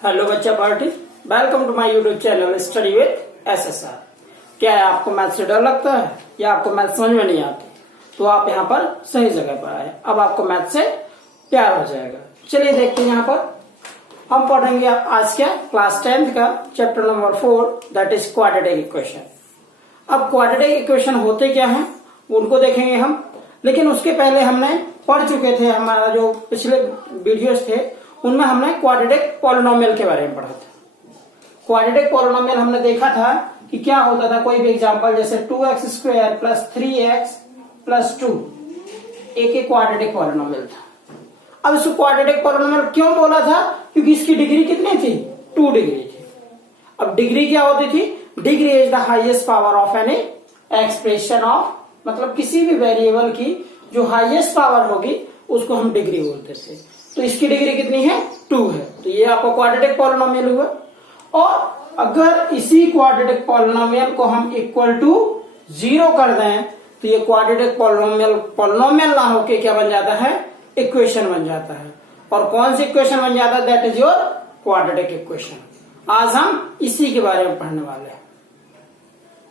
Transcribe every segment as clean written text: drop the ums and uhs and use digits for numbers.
Hello बच्चा party, welcome to my YouTube channel study with SSR. क्या है, आपको मैथ से डर लगता है या आपको मैथ समझ में नहीं आती? तो आप यहाँ पर सही जगह पर आए। अब आपको मैथ से प्यार हो जाएगा। चलिए देखते हैं, यहाँ पर हम पढ़ेंगे आज क्या क्लास 10th का chapter number 4 that is quadratic equation. अब क्वाड्रेटिक इक्वेशन होते क्या है उनको देखेंगे हम, लेकिन उसके पहले हमने पढ़ चुके थे, हमारा जो पिछले वीडियोस थे उनमें हमने क्वाड्रेटिक पॉलिनोमियल के बारे में पढ़ा था। क्वाड्रेटिक पॉलिनोमियल हमने देखा था कि क्या होता था। कोई भी एग्जांपल जैसे 2x² प्लस 3x प्लस 2 एक क्वाड्रेटिक पॉलिनोमियल था। अब इसको क्वाड्रेटिक पॉलिनोमियल क्यों बोला था? क्योंकि इसकी डिग्री कितनी थी? 2 डिग्री थी। अब डिग्री क्या होती थी? Degree is the highest power of any expression of, मतलब किसी भी वेरिएबल की जो हाईएस्ट पावर होगी उसको हम डिग्री बोलते थे। तो इसकी डिग्री कितनी है? 2 है। तो ये आपको क्वाड्रेटिक पॉलिनोमियल हुआ। और अगर इसी क्वाड्रेटिक पॉलिनोमियल को हम इक्वल टू 0 कर दें तो ये क्वाड्रेटिक पॉलिनोमियल ना होके क्या बन जाता है? इक्वेशन बन जाता है। और कौन सी इक्वेशन बन जाता है? That is your quadratic equation. आज हम इसी के बारे में पढ़ने वाले हैं।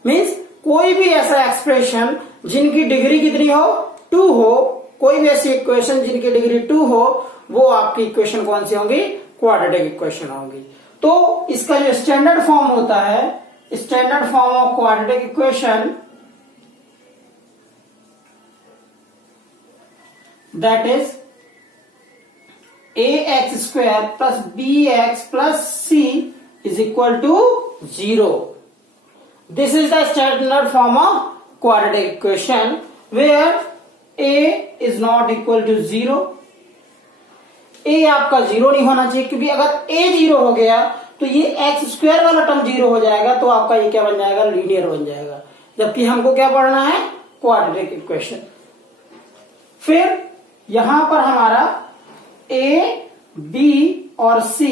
मीन्स कोई भी ऐसा एक्सप्रेशन जिनकी डिग्री कितनी हो? 2 हो, कोई भी ऐसी इक्वेशन जिनकी डिग्री 2 हो, वो आपकी इक्वेशन कौन सी होंगी? क्वाड्रेटिक इक्वेशन होंगी। तो इसका जो स्टैंडर्ड फॉर्म होता है, standard form of quadratic equation that is ax² plus bx plus c is equal to 0। This is the standard form of quadratic equation where a is not equal to 0. a आपका 0 नहीं होना चाहिए, क्योंकि अगर a 0 हो गया तो ये x² वाला टर्म 0 हो जाएगा, तो आपका ये क्या बन जाएगा? लीनियर बन जाएगा। जबकि हमको क्या पढ़ना है? Quadratic equation. फिर यहां पर हमारा a, b और c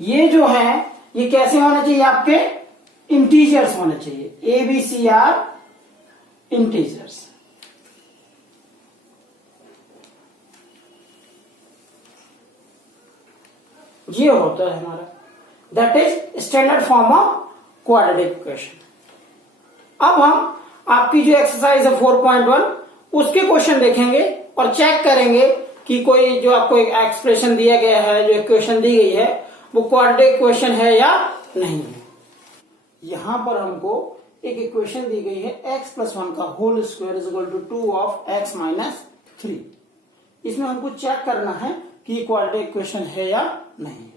ये जो है ये कैसे होने चाहिए? आपके इंटीजर्स होने चाहिए। A B C are integers. ये होता है हमारा, that is standard form of quadratic equation. अब हम आपकी जो एक्सरसाइज है 4.1 उसके क्वेश्चन देखेंगे और चेक करेंगे कि कोई जो आपको एक एक्सप्रेशन दिया गया है, जो इक्वेशन दी गई है, वो क्वाड्रेटिक इक्वेशन है या नहीं है। यहां पर हमको एक इक्वेशन दी गई है x प्लस 1 का whole square is equal to 2 of x minus 3। इसमें हमको चेक करना है कि ये क्वाड्रेटिक इक्वेशन है या नहीं।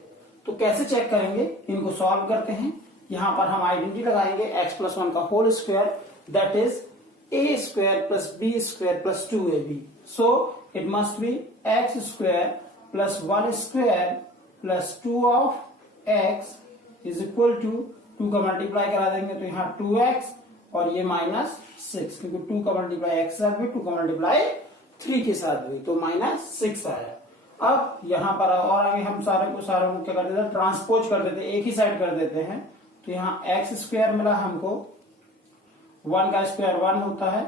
तो कैसे चेक करेंगे? इनको सॉल्व करते हैं। यहां पर हम आइडेंटिटी लगाएंगे x प्लस 1 का whole square that is a² plus b² plus 2ab। So it must be x² plus 1² plus 2 of x is equal to 2 का मल्टीप्लाई करा देंगे तो यहाँ 2x और ये -6, क्योंकि 2 का मल्टीप्लाई x साथ भी 2 का मल्टीप्लाई 3 के साथ भी, तो -6 आया। अब यहाँ पर और आगे हम सारे को क्या कर देते हैं? ट्रांसपोज कर देते हैं, एक ही साइड कर देते हैं। तो यहाँ x² मिला हमको, 1 का स्क्वायर 1 होता है,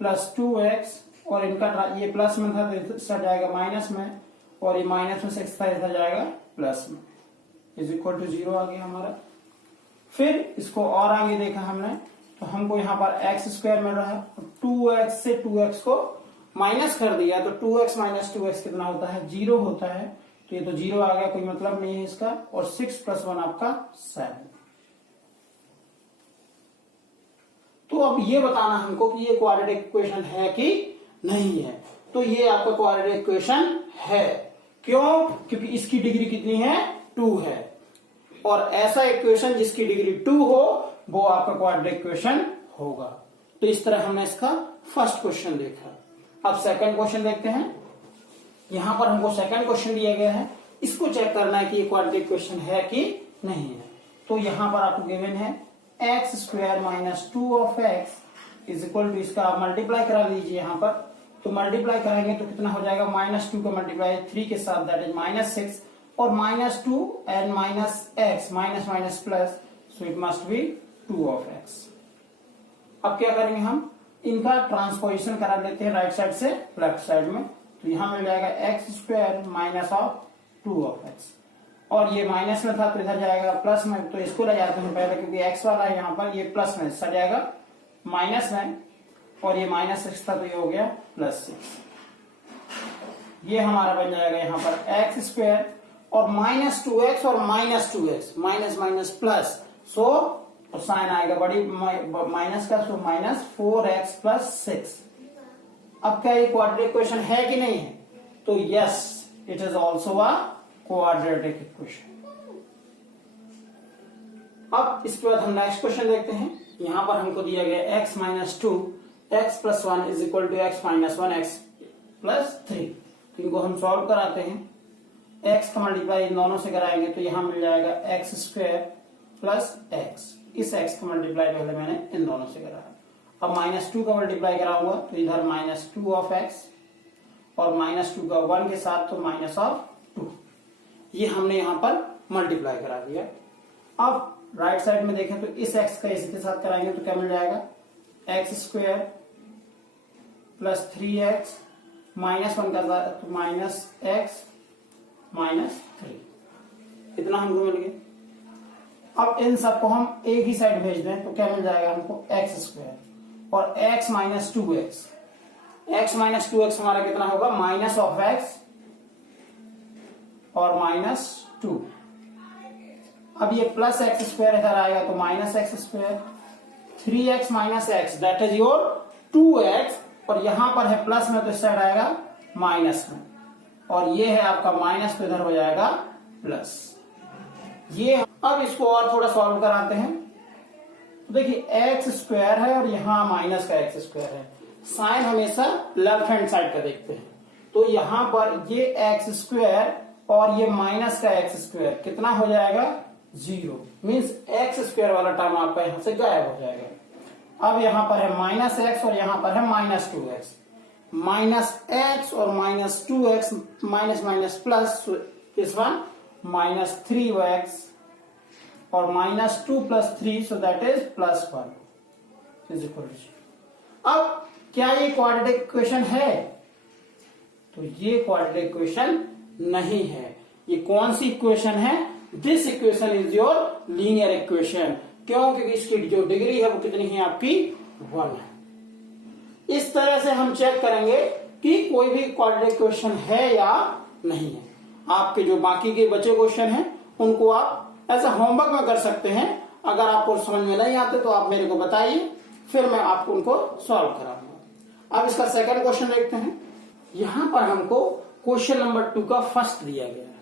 प्लस 2x और इनका ये प्लस में था तो इसका जाएगा माइनस में, और ये माइनस में 6 था इसका जाएगा प्लस में, इज इक्वल टू 0 आ गया हमारा। फिर इसको और आगे देखा हमने तो हमको यहाँ पर x² मिल रहा है, 2x से 2x को माइनस कर दिया तो 2x माइनस 2x कितना होता है? 0 होता है। तो ये तो 0 आ गया, कोई मतलब नहीं है इसका। और 6 प्लस 1 आपका 7। तो अब ये बताना हमको कि ये क्वाड्रेटिक इक्वेशन है कि नहीं है। तो ये आपका क्वाड्रेटिक इक्वेशन है। क्यों? क्योंकि इसकी डिग्री कितनी है? 2 है। और ऐसा इक्वेशन जिसकी डिग्री 2 हो वो आपका क्वाड्रेटिक इक्वेशन होगा। तो इस तरह हमने इसका फर्स्ट क्वेश्चन देखा। अब सेकंड क्वेश्चन देखते हैं। यहां पर हमको सेकंड क्वेश्चन दिया गया है, इसको चेक करना है कि ये क्वाड्रेटिक इक्वेशन है कि नहीं है। तो यहां पर आपको गिवन है x² minus 2 of x is equal to, इसका आप मल्टीप्लाई करा लीजिए यहां पर। तो मल्टीप्लाई कराएंगे तो कितना हो जाएगा? -2 का मल्टीप्लाई 3 के साथ दैट इज -6, और -2 and -x minus minus plus, so it must B 2 of x। अब क्या करेंगे? हम इनका ट्रांसपोजिशन करा लेते हैं राइट साइड से लेफ्ट साइड में। तो यहां मिल जाएगा x² minus of 2 of x। और ये माइनस में था तो इधर जाएगा प्लस में, तो इसको ले जाते हैं पहले क्योंकि एक्स वाला है यहाँ पर, ये प्लस में सट जाएगा माइनस में, और ये -6 था तो ये हो गया +6। ये हमारा बन जाएगा यहाँ पर x² और -2x और -2x, माइनस माइनस प्लस, सो तो साइन आएगा बड़ी माइनस का, सो -4x + 6। अब क्या ये क्वाड्रेटिक इक्वेशन है कि नहीं है? तो yes, it is also a quadratic equation. अब इसके बाद हम नेक्स्ट क्वेश्चन देखते हैं। यहां पर हमको दिया गया x - 2 x + 1 = x - 1 x + 3। तो इनको हम सॉल्व कराते हैं। x का मल्टीप्लाई इन दोनों से कराएंगे तो यहां मिल जाएगा x² + x। इस x का मल्टीप्लाई पहले मैंने इन दोनों से करा। अब -2 का मल्टीप्लाई कराऊंगा तो इधर -2 of x और -2 का 1 के साथ तो -2। ये हमने यहां पर मल्टीप्लाई करा दिया। अब राइट साइड में देखें तो इस x का इसी के साथ कराएंगे तो क्या मिल जाएगा, x² + 3x -1 का तो -x -3, इतना हमको मिल गया। अब इन सबको हम एक ही साइड भेज दें तो क्या मिल जाएगा हमको, x² और x - 2x। x - 2x हमारा कितना होगा, -(x) और -2। अब ये +x² इधर आएगा तो -x², 3x - x that is your 2x, और यहां पर है प्लस में तो इस साइड आएगा माइनस में, और ये है आपका माइनस तो इधर हो जाएगा प्लस। ये अब इसको और थोड़ा सॉल्व कराते हैं। तो देखिए x² है और यहां माइनस का x² है, साइन हमेशा लेफ्ट हैंड साइड का देखते हैं। तो यहां पर ये x² और ये माइनस का x² कितना हो जाएगा, 0, मीन्स x² वाला टर्म आपका यहां से गायब हो जाएगा। अब यहां पर है -x और यहां पर है -2x, -x और -2x माइनस प्लस, इस वन -3x और -2 + 3 so that is +1 is equal to. अब क्या ये क्वाड्रेटिक इक्वेशन है? तो ये क्वाड्रेटिक इक्वेशन नहीं है। ये कौन सी इक्वेशन है? This equation is your linear equation. क्यों? क्योंकि इसकी जो डिग्री है वो कितनी है आपकी, 1 है। इस तरह से हम चेक करेंगे कि कोई भी क्वाड्रेटिक इक्वेशन है या नहीं है। आपके जो बाकी के बचे क्वेश्चन हैं उनको आप ऐसा होमवर्क में कर सकते हैं। अगर आपको समझ में नहीं आते तो आप मेरे को बताइए, फिर मैं आपको उनको सॉल्व कराऊंगा। अब इसका सेकंड क्वेश्चन देखते हैं। यहां पर हमको क्वेश्चन नंबर 2 का फर्स्ट दिया गया है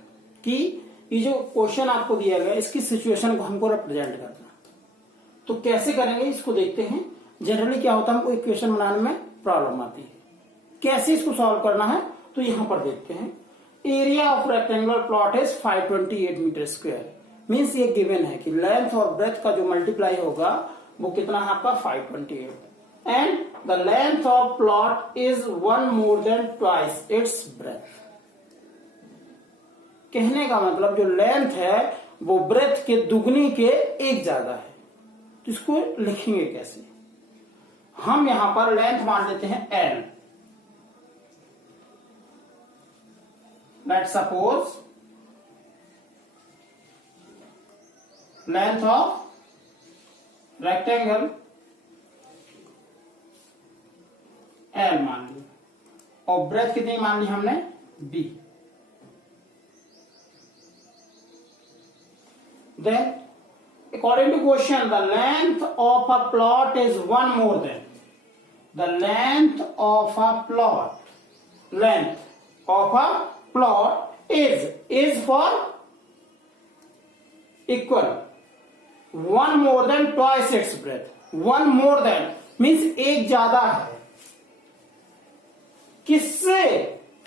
कि ये जो क्वेश्चन आपको दिया गया इसकी सिचुएशन को हमको रिप्रेजेंट करना। तो कैसे करेंगे इसको देखते हैं। जनरली क्या होता है, हमको इक्वेशन बनाने में प्रॉब्लम आती है, कैसे इसको सॉल्व करना है तो यहां पर देखते हैं। Area of rectangular plot is 528 metre. Means ये गिवन है कि लेंथ और ब्रेथ का जो मल्टीप्लाई होगा वो कितना है आपका, 528, and the length of plot is 1 more than twice its breadth। कहने का मतलब जो लेंथ है वो ब्रेथ के दुगनी के एक ज्यादा है। तो इसको लिखेंगे कैसे? हम यहां पर लेंथ मान लेते हैं L। Let's suppose length of rectangle L मान ली, और ब्रेथ कितनी मान ली हमने, B। Then according to question the length of a plot is 1 more than the length of a plot, length of a plot is for equal 1 more than twice its breadth। 1 more than means एक ज्यादा है किससे,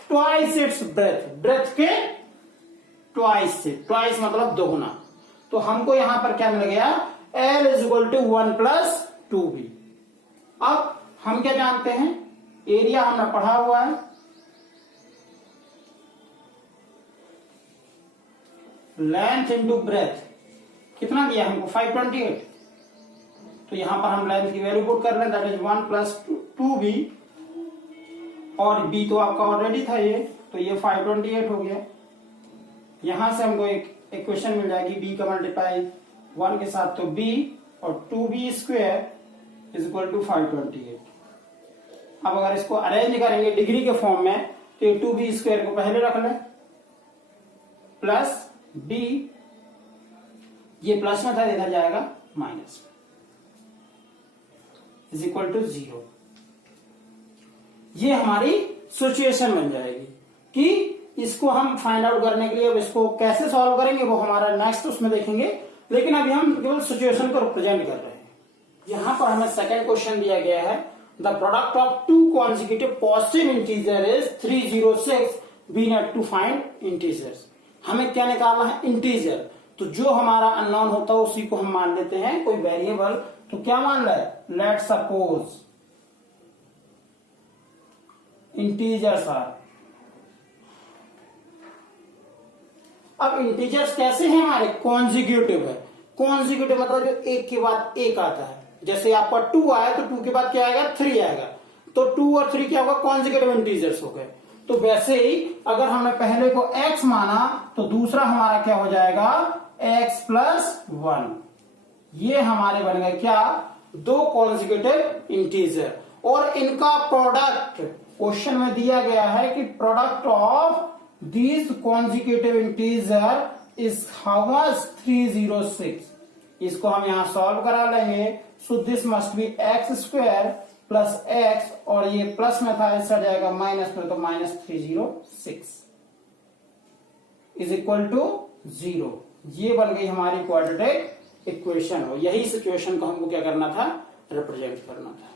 twice its breadth, breadth के twice से, twice मतलब दोगुना। तो हमको यहां पर क्या मिल गया, L = 1 + 2B। अब हम क्या जानते हैं, एरिया हमने पढ़ा हुआ है, लेंथ इंटू ब्रेथ कितना दिया हमको, 528। तो यहां पर हम लेंथ की वैल्यू पुट कर लें, दैट इज 1 + 2B, और B तो आपका ऑलरेडी था ये, तो ये 528 हो गया। यहां से हमको एक इक्वेशन मिल जाएगी b का मल्टीप्लाई 1 के साथ तो b और 2b square is equal to 528। अब अगर इसको अरेंज करेंगे डिग्री के फॉर्म में तो ये 2b स्क्वायर को पहले रख लें प्लस b, ये प्लस में था इधर जाएगा माइनस इज इक्वल टू 0। ये हमारी सिचुएशन बन जाएगी कि इसको हम फाइंड आउट करने के लिए अब इसको कैसे सॉल्व करेंगे वो हमारा नेक्स्ट उसमें देखेंगे, लेकिन अभी हम केवल सिचुएशन को रिप्रेजेंट कर रहे हैं। यहां पर हमें सेकंड क्वेश्चन दिया गया है the product of two consecutive positive integer is 306, we need to find integers. हमें क्या निकालना है? इंटीजर। तो जो हमारा अननोन होता है उसी को हम मान लेते हैं कोई वेरिएबल। तो क्या मान रहा है? Let suppose integers are. अब इंटीजर्स कैसे हैं हमारे? कॉन्जिक्यूटिव है। कॉन्जिक्यूटिव मतलब जो एक के बाद एक आता है। जैसे आपका 2 आया तो 2 के बाद क्या आएगा? 3 आएगा। तो 2 और 3 क्या होगा? कॉन्जिक्यूटिव इंटीजर्स हो गए। तो वैसे ही अगर हमने पहले को x माना तो दूसरा हमारा क्या हो जाएगा? x plus 1। ये हमारे बन गए क्या? दो कॉन्जिक्यूटिव इंटीजर। और इनका प्रोडक्ट क्वेश्चन में दिया गया है कि product of these consecutive integer is how much? 306। इसको हम यहां सॉल्व करा लेंगे। So this must be x square plus x, और ये प्लस में था इससे जाएगा माइनस में, तो माइनस 306 इज इक्वल टू 0। ये बन गई हमारी क्वाड्रेटिक इक्वेशन। और यही सिचुएशन को हमको क्या करना था? रिप्रेजेंट करना था।